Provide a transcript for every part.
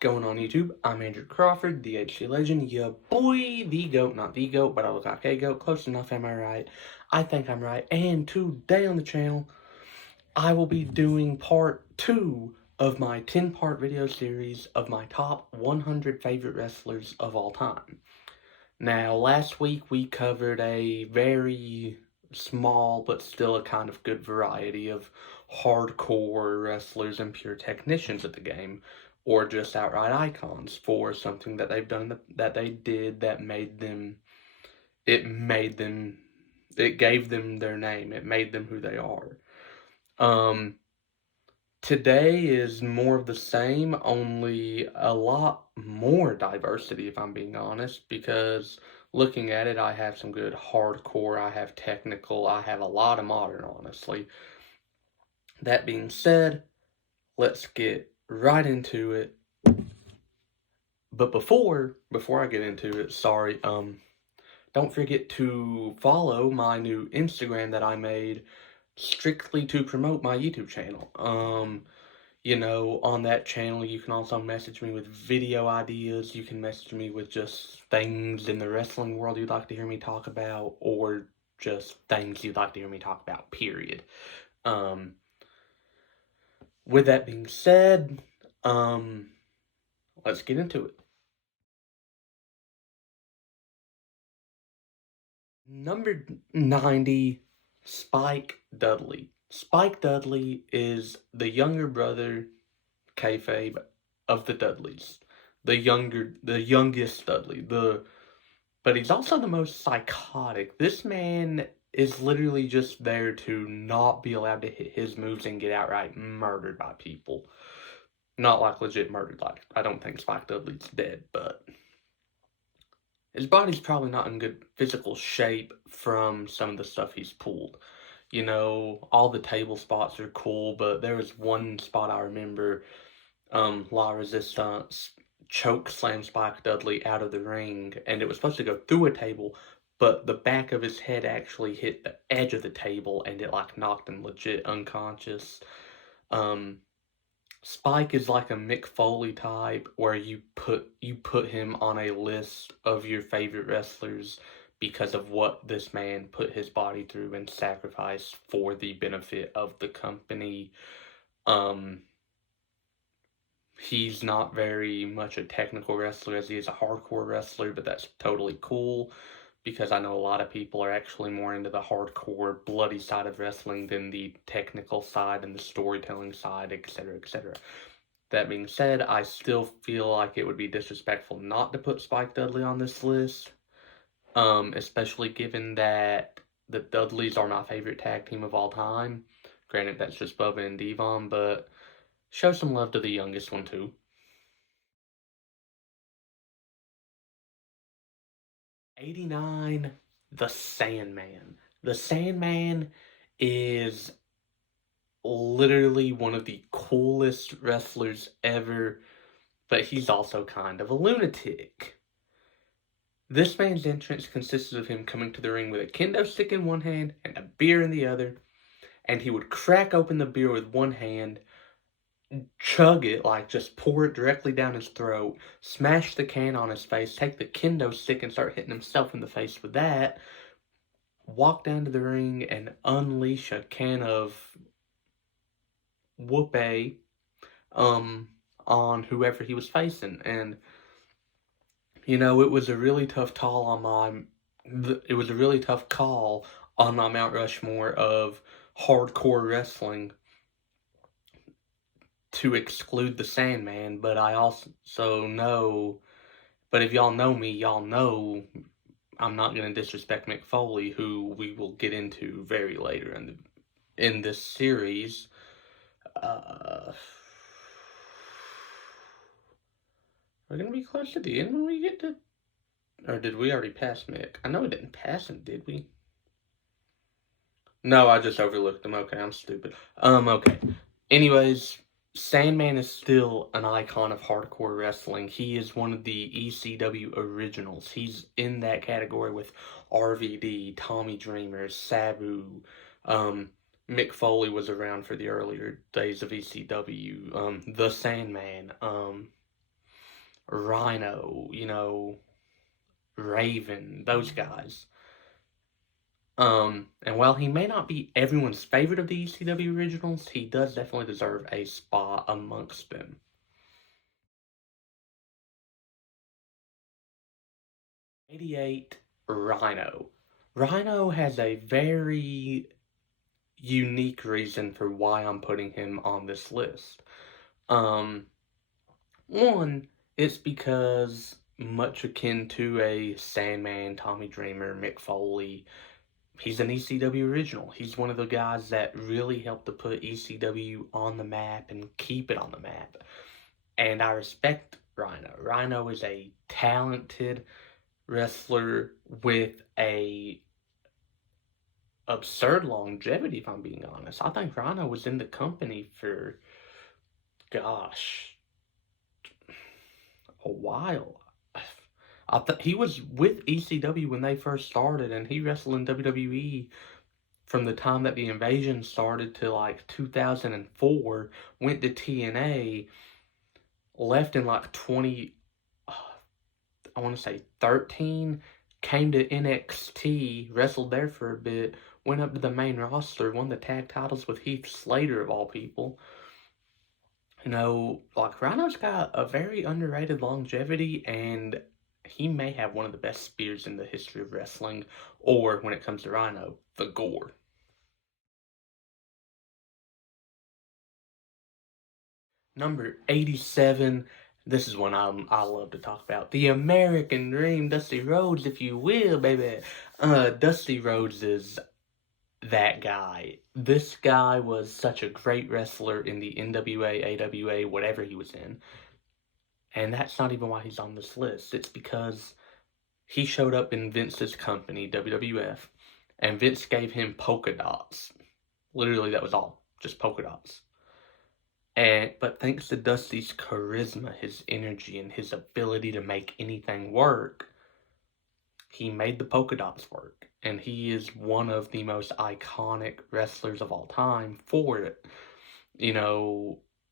going on YouTube? I'm Andrew Crawford, the HC Legend, ya boy, the GOAT, not the GOAT, but I look like a GOAT, close enough, am I right? I think I'm right, and today on the channel, I will be doing part 2 of my 10-part video series of my top 100 favorite wrestlers of all time. Now, last week we covered a very small, but still a kind of good variety of hardcore wrestlers and pure technicians of the game, or just outright icons for something that they've done that they did that made them, it gave them their name, it made them who they are. Today is more of the same, only a lot more diversity, if I'm being honest, because looking at it, I have some good hardcore, I have technical, I have a lot of modern, honestly. That being said, let's get right into it. But before I get into it, sorry, don't forget to follow my new Instagram that I made strictly to promote my YouTube channel. On that channel, you can also message me with video ideas. You can message me with just things in the wrestling world you'd like to hear me talk about, or just things you'd like to hear me talk about, period. With that being said, let's get into it. Number 90, Spike Dudley. Spike Dudley is the younger brother, kayfabe, of the Dudleys. The youngest Dudley. But he's also the most psychotic. This man is literally just there to not be allowed to hit his moves and get outright murdered by people. Not like legit murdered, like, I don't think Spike Dudley's dead, but his body's probably not in good physical shape from some of the stuff he's pulled. All the table spots are cool, but there was one spot I remember, La Resistance choke slam Spike Dudley out of the ring, and it was supposed to go through a table, but the back of his head actually hit the edge of the table, and it, like, knocked him legit unconscious. Spike is like a Mick Foley type, where you put him on a list of your favorite wrestlers because of what this man put his body through and sacrificed for the benefit of the company. He's not very much a technical wrestler as he is a hardcore wrestler, but that's totally cool, because I know a lot of people are actually more into the hardcore, bloody side of wrestling than the technical side and the storytelling side, etc., etc. That being said, I still feel like it would be disrespectful not to put Spike Dudley on this list, especially given that the Dudleys are my favorite tag team of all time. Granted, that's just Bubba and Devon, but show some love to the youngest one, too. 89, The Sandman. The Sandman is literally one of the coolest wrestlers ever, but he's also kind of a lunatic. This man's entrance consisted of him coming to the ring with a kendo stick in one hand and a beer in the other, and he would crack open the beer with one hand, chug it, like just pour it directly down his throat, smash the can on his face, take the kendo stick and start hitting himself in the face with that, walk down to the ring and unleash a can of whoopee on whoever he was facing. And it was a really tough call on my Mount Rushmore of hardcore wrestling to exclude the Sandman, but I also know, but if y'all know me, y'all know I'm not going to disrespect Mick Foley, who we will get into very later in this series. We're going to be close to the end when we get to, or did we already pass Mick? I know we didn't pass him, did we? No, I just overlooked him. Okay, I'm stupid. Okay. Anyways, Sandman is still an icon of hardcore wrestling. He is one of the ECW originals. He's in that category with RVD, Tommy Dreamer, Sabu. Mick Foley was around for the earlier days of ECW. The Sandman. Rhino, Raven, those guys. And while he may not be everyone's favorite of the ECW originals, he does definitely deserve a spot amongst them. 88, Rhino. Rhino has a very unique reason for why I'm putting him on this list. One, it's because much akin to a Sandman, Tommy Dreamer, Mick Foley, he's an ECW original. He's one of the guys that really helped to put ECW on the map and keep it on the map. And I respect Rhino. Rhino is a talented wrestler with a absurd longevity, if I'm being honest. I think Rhino was in the company for, gosh, a while. He was with ECW when they first started, and he wrestled in WWE from the time that the Invasion started to like 2004, went to TNA, left in like 13, came to NXT, wrestled there for a bit, went up to the main roster, won the tag titles with Heath Slater of all people. Like Rhino's got a very underrated longevity, and he may have one of the best spears in the history of wrestling, or when it comes to Rhino, the gore. Number 87, this is one I love to talk about. The American Dream, Dusty Rhodes, if you will, baby. Dusty Rhodes is that guy. This guy was such a great wrestler in the NWA, AWA, whatever he was in. And that's not even why he's on this list. It's because he showed up in Vince's company, WWF, and Vince gave him polka dots. Literally, that was all. Just polka dots. But thanks to Dusty's charisma, his energy, and his ability to make anything work, he made the polka dots work. And he is one of the most iconic wrestlers of all time for it.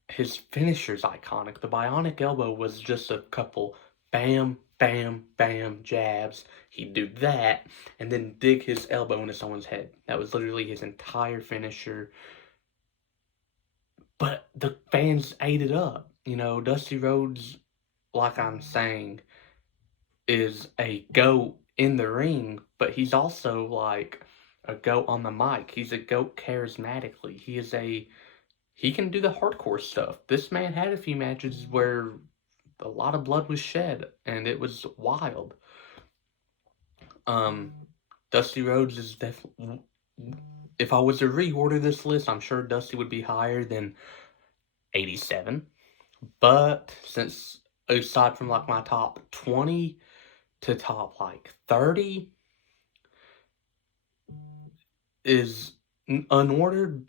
His finisher's iconic. The bionic elbow was just a couple bam, bam, bam jabs. He'd do that and then dig his elbow into someone's head. That was literally his entire finisher. But the fans ate it up. Dusty Rhodes, like I'm saying, is a GOAT in the ring, but he's also like a GOAT on the mic. He's a GOAT charismatically. He can do the hardcore stuff. This man had a few matches where a lot of blood was shed, and it was wild. Dusty Rhodes is definitely... If I was to reorder this list, I'm sure Dusty would be higher than 87. But since, aside from like my top 20 to top like 30 is unordered,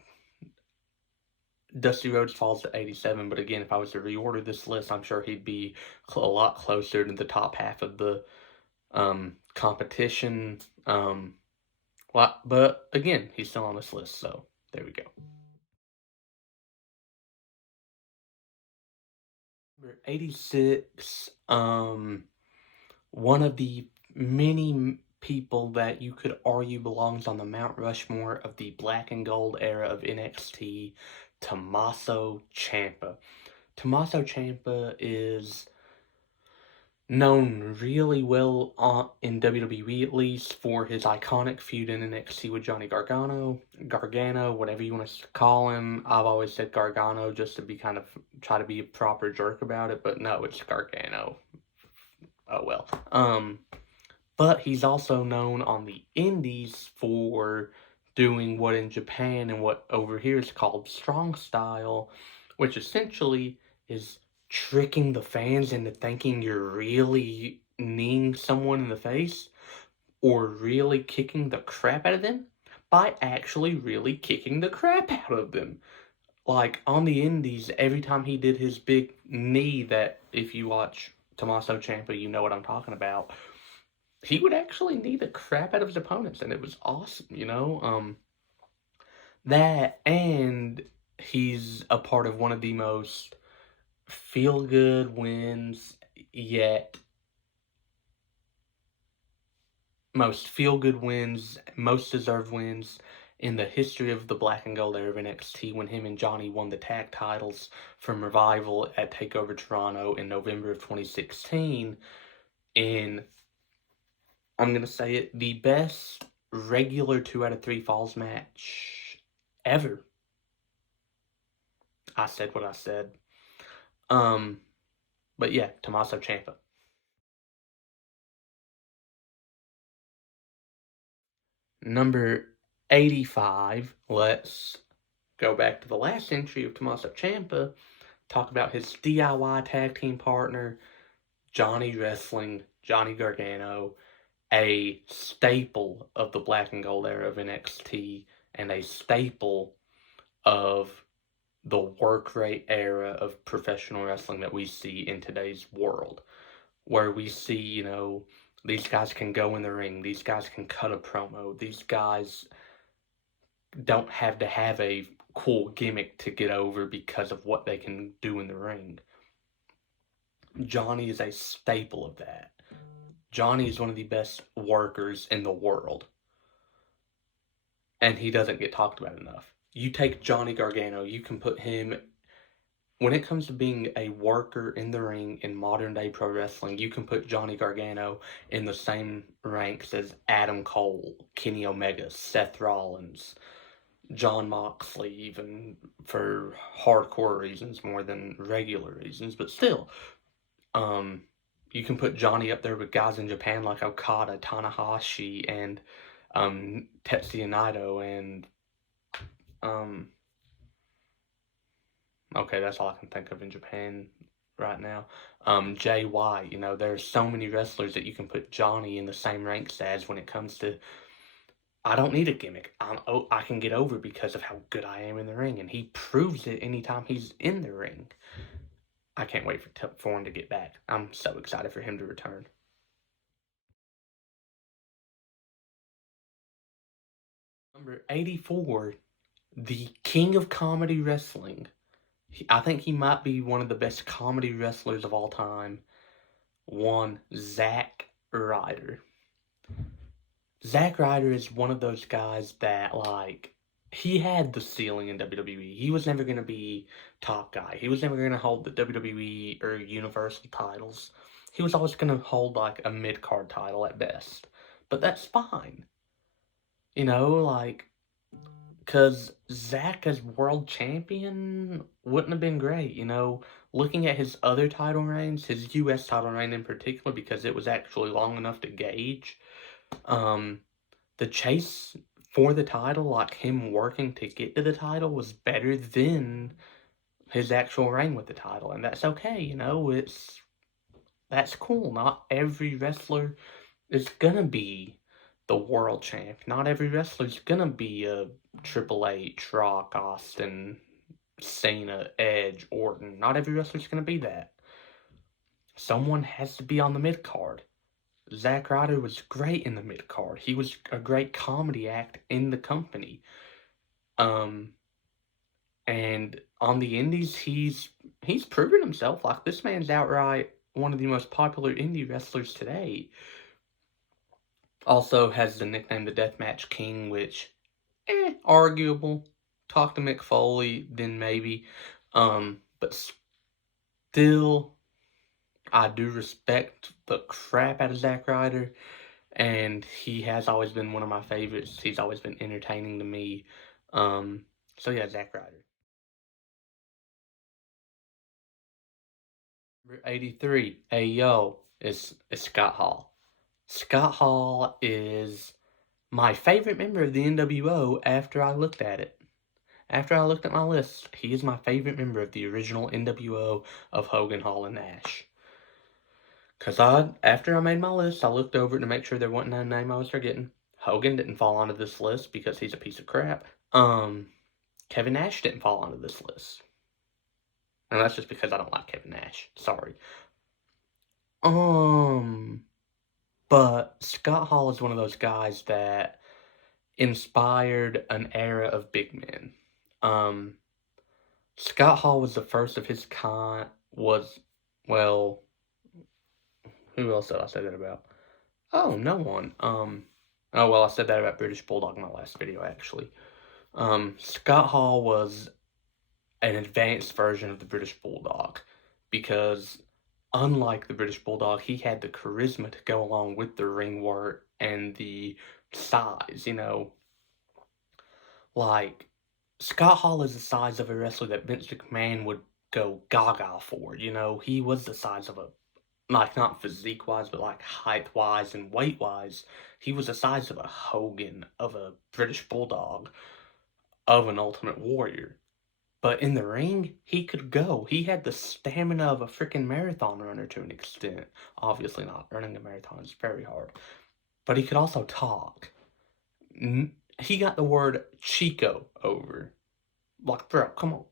Dusty Rhodes falls to 87. But again, if I was to reorder this list, I'm sure he'd be a lot closer to the top half of the competition. But again, he's still on this list, so there we go. Number 86, one of the many people that you could argue belongs on the Mount Rushmore of the black and gold era of NXT, Tommaso Ciampa. Tommaso Ciampa is known really well in WWE, at least, for his iconic feud in NXT with Johnny Gargano, whatever you want to call him. I've always said Gargano just to be try to be a proper jerk about it, but no, it's Gargano. Oh well. But he's also known on the indies for doing what in Japan and what over here is called strong style, which essentially is tricking the fans into thinking you're really kneeing someone in the face or really kicking the crap out of them by actually really kicking the crap out of them. Like on the indies, every time he did his big knee, that if you watch Tommaso Ciampa, you know what I'm talking about, he would actually knee the crap out of his opponents, and it was awesome, that, and he's a part of one of the most feel-good wins yet most feel-good wins, most deserved wins in the history of the Black and Gold era of NXT when him and Johnny won the tag titles from Revival at TakeOver Toronto in November of 2016. In, I'm going to say it, the best regular 2 out of 3 falls match ever. I said what I said. But yeah, Tommaso Ciampa. Number 85, let's go back to the last entry of Tommaso Ciampa, talk about his DIY tag team partner, Johnny Wrestling, Johnny Gargano, a staple of the Black and Gold era of NXT, and a staple of the work rate era of professional wrestling that we see in today's world, where we see, you know, these guys can go in the ring, these guys can cut a promo, these guys don't have to have a cool gimmick to get over because of what they can do in the ring. Johnny is a staple of that. Johnny is one of the best workers in the world, and he doesn't get talked about enough. You take Johnny Gargano, you can put him, when it comes to being a worker in the ring in modern day pro wrestling, you can put Johnny Gargano in the same ranks as Adam Cole, Kenny Omega, Seth Rollins, Jon Moxley, even for hardcore reasons more than regular reasons, but still, you can put Johnny up there with guys in Japan like Okada, Tanahashi, and Tetsuya Naito, and okay, that's all I can think of in Japan right now. Jay White, you know, there's so many wrestlers that you can put Johnny in the same ranks as when it comes to, I don't need a gimmick. I can get over because of how good I am in the ring, and he proves it anytime he's in the ring. I can't wait for him to get back. I'm so excited for him to return. Number 84, the king of comedy wrestling. I think he might be one of the best comedy wrestlers of all time. One, Zack Ryder. Zack Ryder is one of those guys that, like, he had the ceiling in WWE. He was never going to be top guy. He was never going to hold the WWE or Universal titles. He was always going to hold, like, a mid-card title at best. But that's fine. You know, like, because Zack as world champion wouldn't have been great, you know. Looking at his other title reigns, his U.S. title reign in particular, because it was actually long enough to gauge, the chase for the title, like him working to get to the title, was better than his actual reign with the title, and that's okay, you know. That's cool. Not every wrestler is gonna be the world champ. Not every wrestler's gonna be a Triple H, Rock, Austin, Cena, Edge, Orton. Not every wrestler's gonna be that. Someone has to be on the mid card. Zack Ryder was great in the mid card. He was a great comedy act in the company. And on the indies, he's proven himself. Like, this man's outright one of the most popular indie wrestlers today. Also has the nickname the Deathmatch King, which, arguable. Talk to Mick Foley, then maybe. But still, I do respect the crap out of Zack Ryder, and he has always been one of my favorites. He's always been entertaining to me. So yeah, Zack Ryder. Number 83, Ayo, is Scott Hall. Scott Hall is my favorite member of the NWO after I looked at it. After I looked at my list, he is my favorite member of the original NWO of Hogan, Hall, and Nash. Because after I made my list, I looked over it to make sure there wasn't a name I was forgetting. Hogan didn't fall onto this list because he's a piece of crap. Kevin Nash didn't fall onto this list. And that's just because I don't like Kevin Nash. Sorry. But Scott Hall is one of those guys that inspired an era of big men. Scott Hall was the first of his kind, Who else did I say that about? Oh, no one. Oh, well, I said that about British Bulldog in my last video, actually. Scott Hall was an advanced version of the British Bulldog because, unlike the British Bulldog, he had the charisma to go along with the ring work and the size, you know. Like, Scott Hall is the size of a wrestler that Vince McMahon would go gaga for, you know. He was the size of a, like, not physique-wise, but, like, height-wise and weight-wise, he was the size of a Hogan, of a British Bulldog, of an Ultimate Warrior. But in the ring, he could go. He had the stamina of a freaking marathon runner to an extent. Obviously not. Running a marathon is very hard. But he could also talk. He got the word Chico over. Like, bro, come on.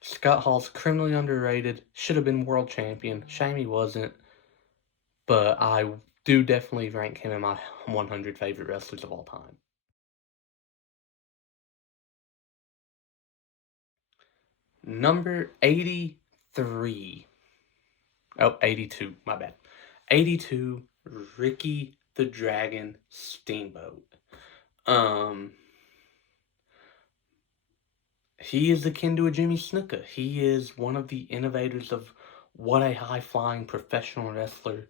Scott Hall's criminally underrated. Should have been world champion. Shame he wasn't. But I do definitely rank him in my 100 favorite wrestlers of all time. Number 83. Oh, 82. My bad. 82, Ricky the Dragon Steamboat. He is akin to a Jimmy Snuka. He is one of the innovators of what a high-flying professional wrestler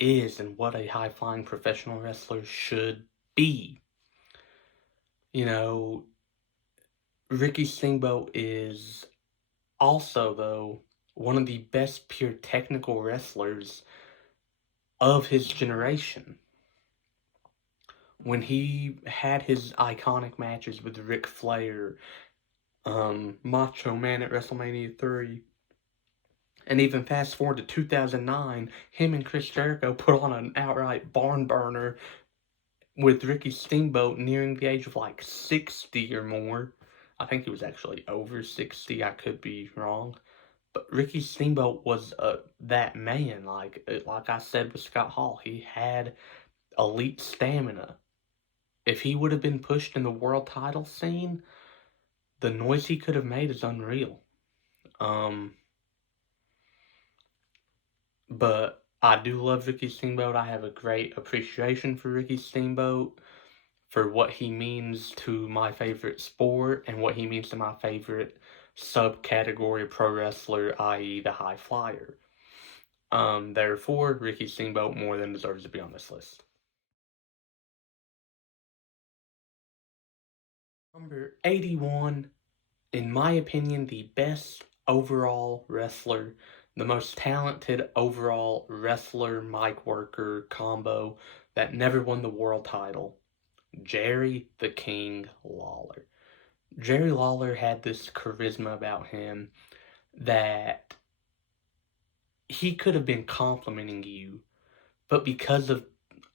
is and what a high-flying professional wrestler should be. You know, Ricky Steamboat is also, though, one of the best pure technical wrestlers of his generation. When he had his iconic matches with Ric Flair, Macho Man at WrestleMania 3, and even fast forward to 2009, him and Chris Jericho put on an outright barn burner with Ricky Steamboat nearing the age of like 60 or more. I think he was actually over 60, I could be wrong. But Ricky Steamboat was that man, like I said with Scott Hall, he had elite stamina. If he would have been pushed in the world title scene, the noise he could have made is unreal. But I do love Ricky Steamboat. I have a great appreciation for Ricky Steamboat, for what he means to my favorite sport and what he means to my favorite subcategory pro wrestler, i.e. the high flyer. Therefore, Ricky Steamboat more than deserves to be on this list. Number 81, in my opinion, the best overall wrestler, the most talented overall wrestler, mic worker combo that never won the world title, Jerry the King Lawler. Jerry Lawler had this charisma about him that he could have been complimenting you, but because of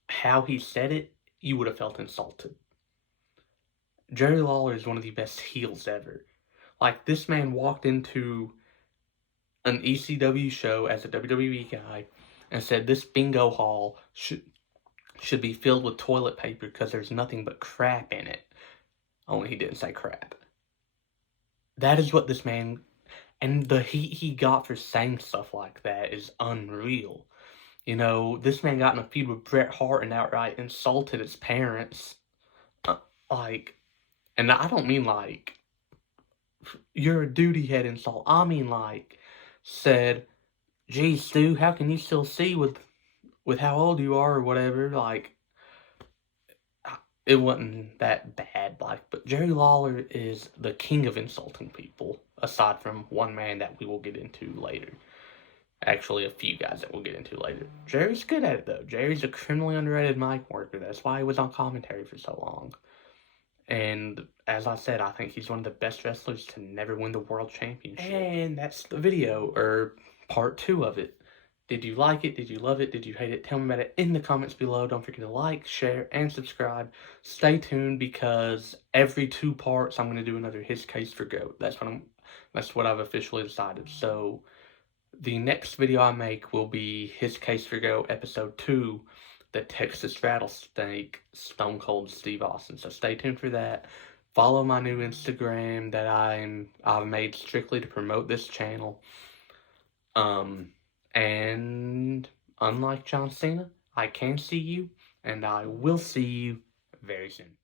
how he said it, you would have felt insulted. Jerry Lawler is one of the best heels ever. Like, this man walked into an ECW show as a WWE guy and said this bingo hall should be filled with toilet paper because there's nothing but crap in it. Only he didn't say crap. That is what this man, and the heat he got for saying stuff like that is unreal. You know, this man got in a feud with Bret Hart and outright insulted his parents. And I don't mean like, you're a duty head insult. I mean like, said, "Gee, Stu, how can you still see with how old you are," or whatever. Like, it wasn't that bad. Like, but Jerry Lawler is the king of insulting people, aside from one man that we will get into later. Actually, a few guys that we'll get into later. Jerry's good at it, though. Jerry's a criminally underrated mic worker. That's why he was on commentary for so long. And as I said, I think he's one of the best wrestlers to never win the world championship. And that's the video, or part 2 of it. Did you like it? Did you love it? Did you hate it? Tell me about it in the comments below. Don't forget to like, share, and subscribe. Stay tuned because every 2 parts I'm going to do another His Case for GOAT. That's what I've officially decided. So the next video I make will be His Case for GOAT episode 2, the Texas Rattlesnake, Stone Cold Steve Austin. So stay tuned for that. Follow my new Instagram that I've made strictly to promote this channel. And unlike John Cena, I can see you, and I will see you very soon.